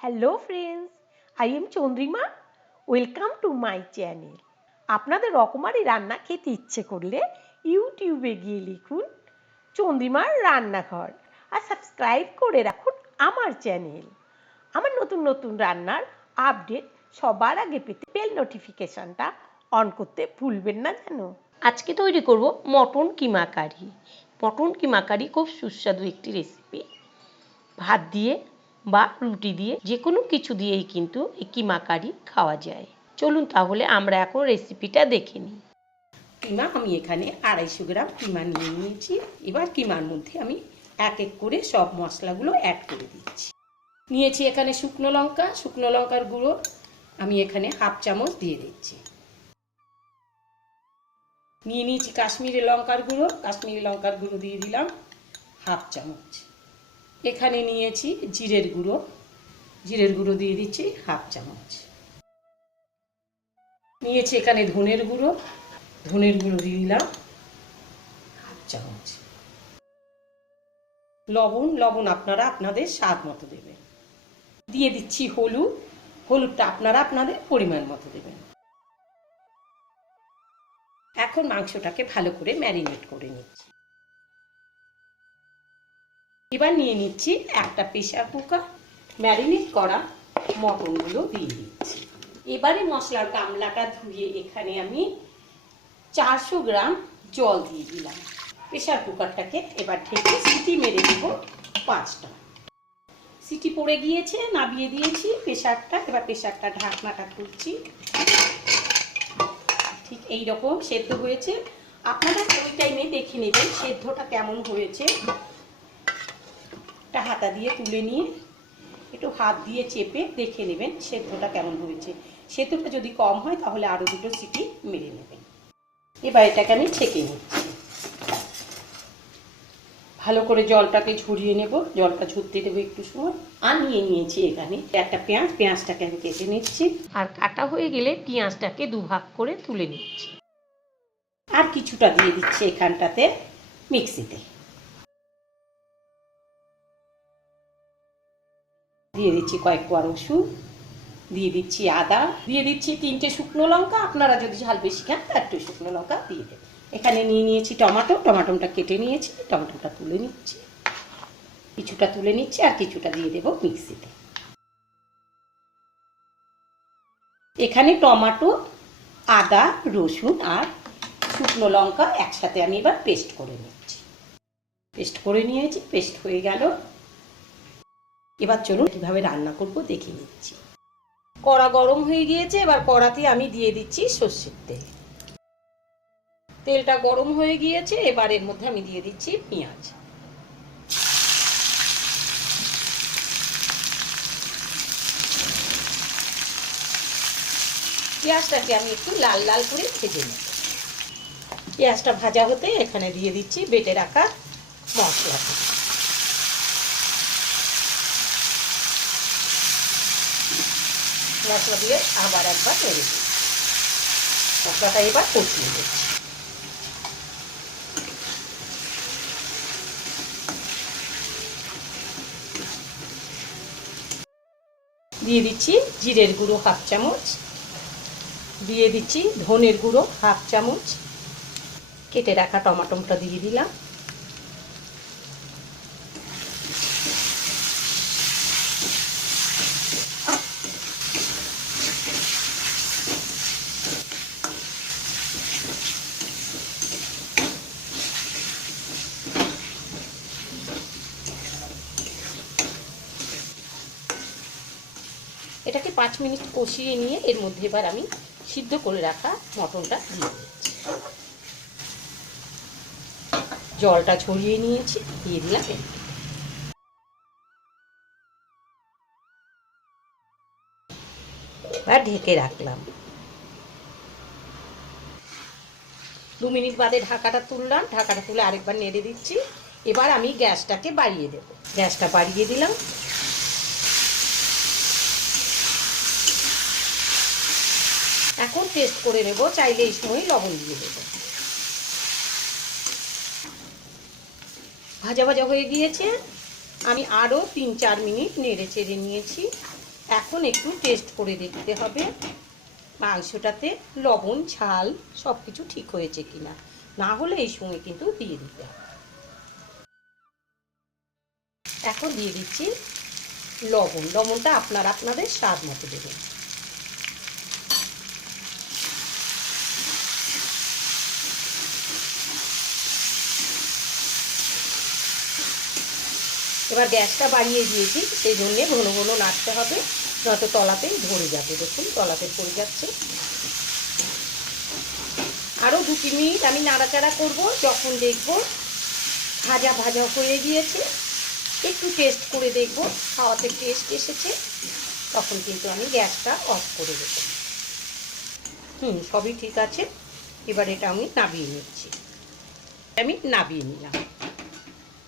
Hello friends, I am Chandrima. Welcome to my channel. আপনাদের রকমারি রান্না খেতে ইচ্ছে করলে ইউটিউবে গিয়ে লিখুন চন্দ্রিমার রান্নাঘর আর সাবস্ক্রাইব করে রাখুন আমার চ্যানেল। আমার নতুন নতুন রান্নার আপডেট সবার আগে পেতে বেল নোটিফিকেশনটা অন করতে ভুলবেন না যেন। আজকে তৈরি করব মটন কিমা কারি। মটন কিমা কারি খুব সুস্বাদু একটি রেসিপি। ভাত দিয়ে বা রুটি দিয়ে যে কোনো কিছু দিয়েই কিন্তু এই কিমা কারি খাওয়া যায়। চলুন তাহলে আমরা এখন রেসিপিটা দেখে নিই। কিমা আমি এখানে 250 গ্রাম কিমা নিয়ে নিয়েছি। এবার কিমার মধ্যে আমি এক এক করে সব মশলাগুলো অ্যাড করে দিচ্ছি। নিয়েছি এখানে শুকনো লঙ্কার গুঁড়ো আমি এখানে হাফ চামচ দিয়ে দিচ্ছি। নিয়ে নিয়েছি কাশ্মীরি লঙ্কার গুঁড়ো দিয়ে দিলাম হাফ চামচ। এখানে নিয়েছি জিরের গুঁড়ো দিয়ে দিচ্ছি হাফ চামচ। নিয়েছি এখানে ধনের গুঁড়ো দিয়ে দিলাম হাফ চামচ। লবণ আপনারা আপনাদের স্বাদ মতো দেবেন। দিয়ে দিচ্ছি হলুদটা আপনারা আপনাদের পরিমাণ মতো দেবেন। এখন মাংসটাকে ভালো করে ম্যারিনেট করে নিচ্ছি। এবার নিয়ে নিচ্ছি একটা প্রেসার কুকার, ম্যারিনেট করা মটনগুলো দিয়ে দিচ্ছি। এবারে মশলার গামলাটা ধুয়ে এখানে আমি 400 গ্রাম জল দিয়ে দিলাম। প্রেসার কুকারটাকে এবার ঢেকে সিটি মেরে দেব 5টা। সিটি পড়ে গিয়েছে, নামিয়ে দিয়েছি প্রেসারটা। এবার প্রেসারটা ঢাকনাটা খুলছি। ঠিক এই রকম সেদ্ধ হয়েছে। আপনারা ওই টাইমে দেখে নেবেন সেদ্ধটা কেমন হয়েছে। একটা হাতা দিয়ে তুলে নিয়ে একটু হাত দিয়ে চেপে দেখে নেবেন সেদ্ধটা কেমন হয়েছে। সেদ্ধটা যদি কম হয় তাহলে আরও 2টো সিটি মেরে নেবেন। এবার এটাকে আমি ছেঁকে নিচ্ছি। ভালো করে জলটাকে ঝরিয়ে নেব। জলটা ঝরতে দেবো একটু সময়। আর নিয়ে নিয়েছি এখানে একটা পেঁয়াজটাকে আমি কেটে নিচ্ছি। আর কাটা হয়ে গেলে পেঁয়াজটাকে দুভাগ করে তুলে নিচ্ছি। আর কিছুটা দিয়ে দিচ্ছি এখানটাতে মিক্সিতে। দিয়ে দিচ্ছি কয়েক কোয়া রসুন, দিয়ে দিচ্ছি আদা, দিয়ে দিচ্ছি 3টে শুকনো লঙ্কা। আপনারা যদি ঝাল বেশি খান তার একটু শুকনো লঙ্কা দিয়ে দেবেন। এখানে নিয়ে নিয়েছি টমাটোটা কেটে নিয়েছি। টমাটোটা তুলে নিচ্ছি, কিছুটা তুলে নিচ্ছি আর কিছুটা দিয়ে দেবো মিক্সিতে। এখানে টমাটো, আদা, রসুন আর শুকনো লঙ্কা একসাথে আমি এবার পেস্ট করে নিচ্ছি। পেস্ট করে নিয়েছি, পেস্ট হয়ে গেল। এবার চলুন কীভাবে রান্না করব দেখে নিচ্ছি। কড়া গরম হয়ে গিয়েছে। এবার কড়াতে আমি দিয়ে দিচ্ছি সর্ষের তেল। তেলটা গরম হয়ে গিয়েছে। এবার এর মধ্যে আমি দিয়ে দিচ্ছি পেঁয়াজ। পেঁয়াজটাকে আমি একটু লাল লাল করে ভেজে নেব। পেঁয়াজটা ভাজা হতে এখানে দিয়ে দিচ্ছি বেটে রাখা মশলাটা। মশলা দিয়ে আবার একবার নেড়ে দিচ্ছি। মশলাটা এবার কষিয়ে দিচ্ছি। দিয়ে দিচ্ছি জিরের গুঁড়ো হাফ চামচ, দিয়ে দিচ্ছি ধনের গুঁড়ো হাফ চামচ, কেটে রাখা টমাটোটা দিয়ে দিলাম। এটাকে 5 মিনিট কষিয়ে নিয়ে এর মধ্যে এবার আমি সিদ্ধ করে রাখা মটনটা দিয়ে দিচ্ছি। জলটা ছড়িয়ে নিয়েছি, দিয়ে দিলাম। এবার ঢেকে রাখলাম। 2 মিনিট বাদে ঢাকাটা তুললাম। ঢাকাটা তুলে আরেকবার নেড়ে দিচ্ছি। এবার আমি গ্যাসটাকে বাড়িয়ে দেব। গ্যাসটা বাড়িয়ে দিলাম। এখন টেস্ট করে নেব, চাইলে এই সময় লবণ দিয়ে দেব। ভাজা ভাজা হয়ে গিয়েছে। আমি আরও 3-4 মিনিট নেড়ে চেড়ে নিয়েছি। এখন একটু টেস্ট করে দেখতে হবে মাংসটাতে লবণ ঝাল সব কিছু ঠিক হয়েছে কিনা, না হলে এই সময় কিন্তু দিয়ে দিতে হবে। এখন দিয়ে দিচ্ছি লবণটা আপনাদের স্বাদ মতো দেবেন। এবার গ্যাসটা বাড়িয়ে দিয়েছি, সেই জন্যে ঘন ঘন নাড়তে হবে, নয়তো তলাতে ধরে যাবে। দেখুন তলাতে পড়ে যাচ্ছে। আরও 2-3 মিনিট আমি নাড়াচাড়া করব। যখন দেখব ভাজা ভাজা হয়ে গিয়েছে, একটু টেস্ট করে দেখব খাওয়াতে টেস্ট এসেছে, তখন কিন্তু আমি গ্যাসটা অফ করে দেবো। সবই ঠিক আছে। এবার এটা আমি নামিয়ে নিচ্ছি। আমি নামিয়ে নিলাম,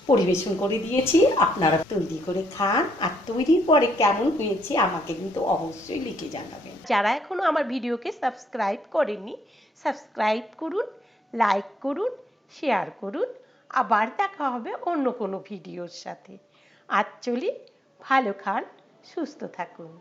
পরিবেশন করে দিয়েছি। আপনারা তৈরি করে খান, আর তৈরির পরে কেমন হয়েছে আমাকে কিন্তু অবশ্যই লিখে জানাবেন। যারা এখনো আমার ভিডিওকে সাবস্ক্রাইব করেননি, সাবস্ক্রাইব করুন, লাইক করুন, শেয়ার করুন। আবার দেখা হবে অন্য কোনো ভিডিওর সাথে। আজ চলি, ভালো খান, সুস্থ থাকুন।